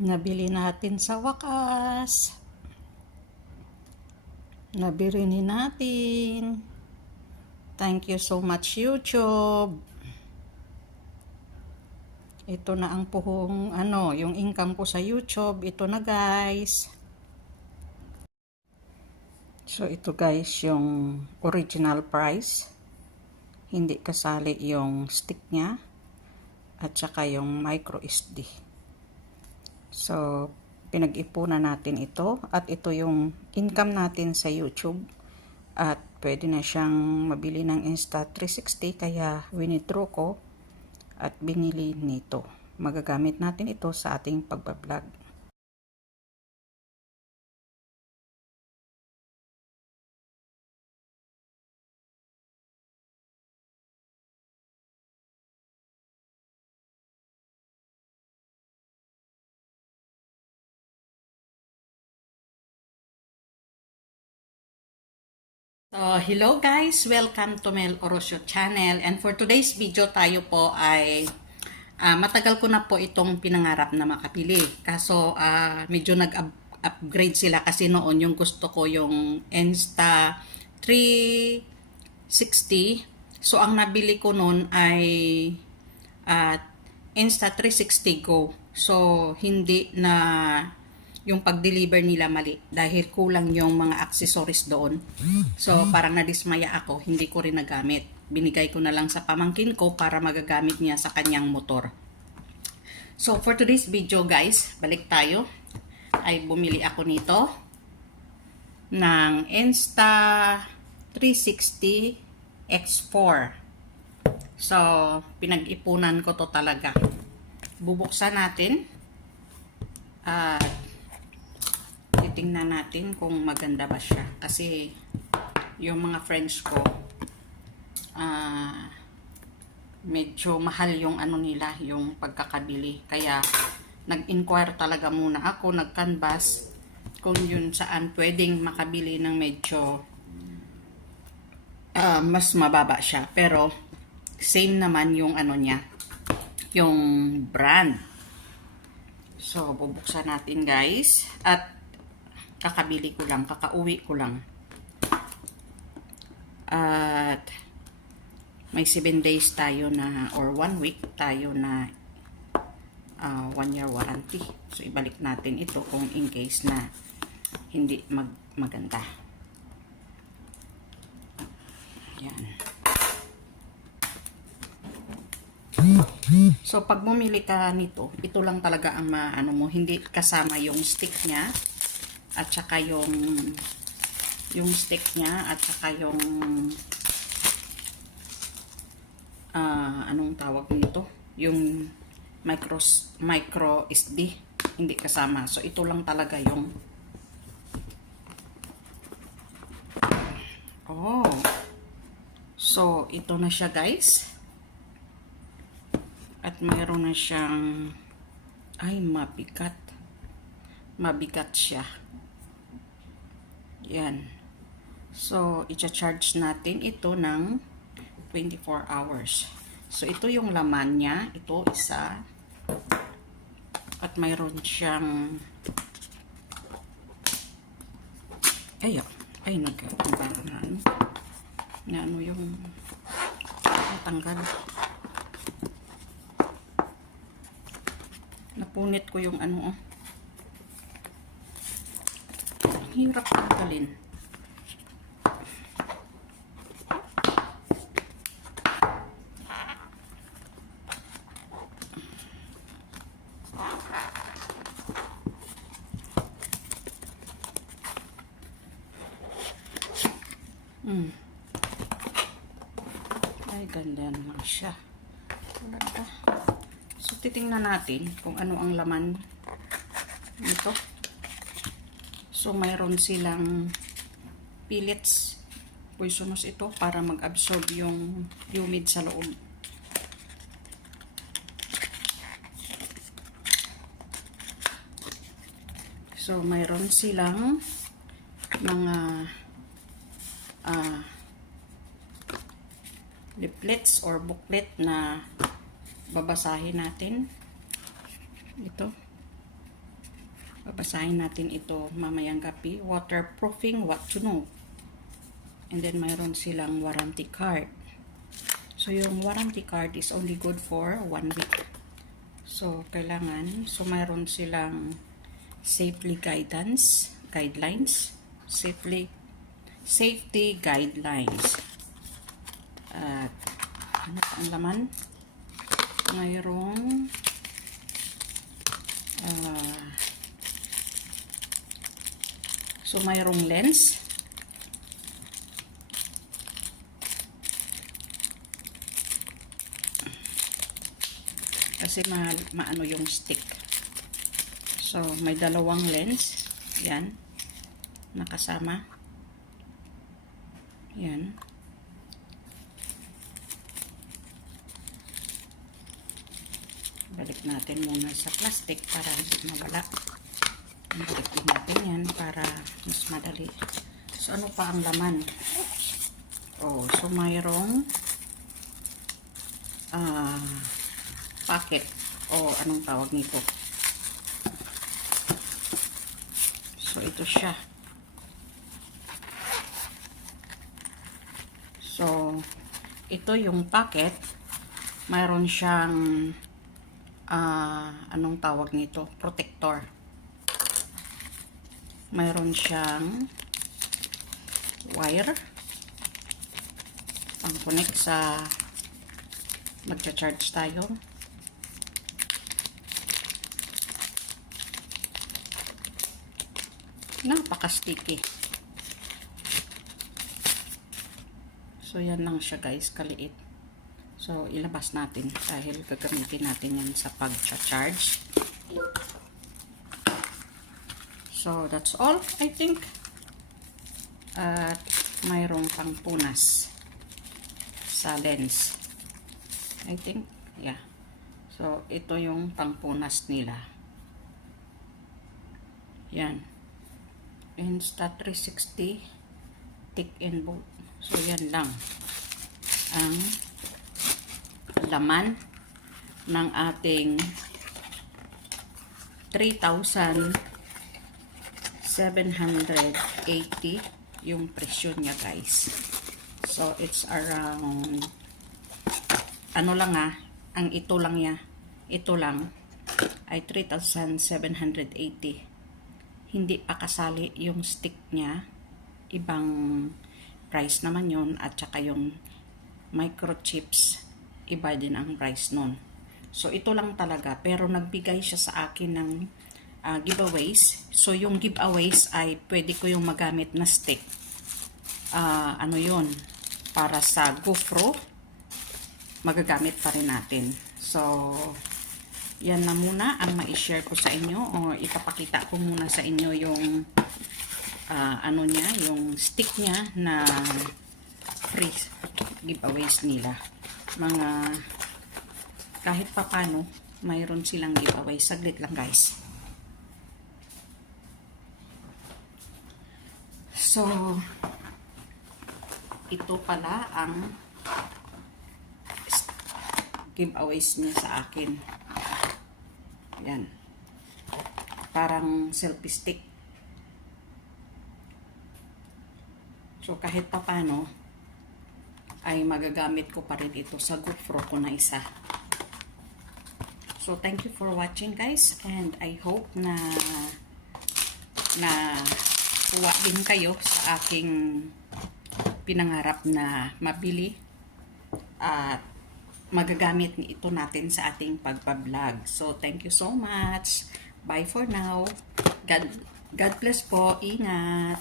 Nabili natin sa wakas. Nabili natin. Thank you so much, YouTube. Ito na ang puhong yung income ko sa YouTube. Ito na, guys. So ito, guys, yung original price. Hindi kasali yung stick niya at saka yung micro SD. So pinag-ipunan natin ito at ito yung income natin sa YouTube at pwede na siyang mabili ng Insta360 kaya winidraw ko at binili nito. Magagamit natin ito sa ating pagbablog. So, hello guys! Welcome to Mel Orosio channel. And for today's video tayo po ay matagal ko na po itong pinangarap na makabili. Kaso medyo nag-upgrade sila kasi noon yung gusto ko yung Insta360. So, ang nabili ko noon ay Insta360 Go. So, hindi na yung pag-deliver nila mali dahil kulang yung mga accessories doon. So parang nadismaya ako, hindi ko rin nagamit. Binigay ko na lang sa pamangkin ko para magagamit niya sa kanyang motor. So for today's video guys, balik tayo. Ay bumili ako nito ng Insta360 X4. So pinag-ipunan ko to talaga. Bubuksan natin at titingnan natin kung maganda ba siya kasi yung mga friends ko medyo mahal yung nila, yung pagkakabili, kaya nag-inquire talaga muna ako, nag-canvas kung yun saan pwedeng makabili ng medyo mas mababa siya pero same naman yung niya, yung brand. So bubuksan natin guys at kakabili ko lang, kakauwi ko lang. At may 7 days tayo na or 1 week tayo na 1 year warranty. So ibalik natin ito kung in case na hindi maganda. Yan. So pag bumili ka nito, ito lang talaga ang mo, hindi kasama yung stick niya at saka yung stick niya at saka yung anong tawag nito, yung micro SD, hindi kasama. So ito lang talaga yung so ito na siya guys at mayroon na siyang mabigat siya. Yan. So, i-charge natin ito ng 24 hours. So, ito yung laman niya. Ito, isa. At mayroon siyang nagtanggal na yung natanggal. Napunit ko yung hirap tanggalin. Ay, ganda naman siya. Ganda. So, titingnan natin kung ano ang laman nito. So, mayroon silang pellets. Poisonous ito para mag-absorb yung humid sa loob. So, mayroon silang mga leaflets or booklet na babasahin natin. Ito. Babasahin natin ito mamayang gabi. Waterproofing, what to know. And then mayroon silang warranty card. So yung warranty card is only good for 1 week. So kailangan, so mayroon silang guidelines, safety guidelines. At ano pa ang laman? Mayroong so mayroong lens, kasi maano yung stick. So may dalawang lens, yan, nakasama, yan. Balik natin muna sa plastic para hindi mawala. Balik din natin yan para mas madali. So ano pa ang laman? Oh, so mayroong packet o anong tawag nito. So ito siya. So ito yung packet. Mayroon siyang anong tawag nito? Protector. Mayroon siyang wire pang connect sa magcha-charge tayo. Napaka-sticky. So yan lang siya guys, kaliit. So ilabas natin dahil gagamitin natin yan sa pag-charge. So that's all, I think. At mayroong pangpunas sa lens, I think. Yeah. So ito yung pangpunas nila. Yan. Insta360 thick and bold. So yan lang ang laman ng ating 3,780 yung presyo niya guys. So it's around ano lang ang ito lang ay 3,780. Hindi pa kasali yung stick niya, ibang price naman yun, at saka yung microchips, iba din ang price nun. So ito lang talaga, pero nagbigay siya sa akin ng giveaways. So yung giveaways ay pwede ko yung magamit na stick, ano yun, para sa GoPro, magagamit pa rin natin. So yan na muna ang ma-share ko sa inyo, o ipapakita ko muna sa inyo yung ano niya, yung stick niya na free giveaways nila. Mga kahit papano mayroon silang giveaway. Saglit lang guys. So ito pala ang giveaways niya sa akin. Yan. Parang selfie stick. So kahit papano ay magagamit ko pa rin ito sa GoPro ko na isa. So thank you for watching guys, and I hope na kuha din kayo sa aking pinangarap na mabili at magagamit ito natin sa ating pagpa-vlog. So thank you so much. Bye for now. God bless po. Ingat.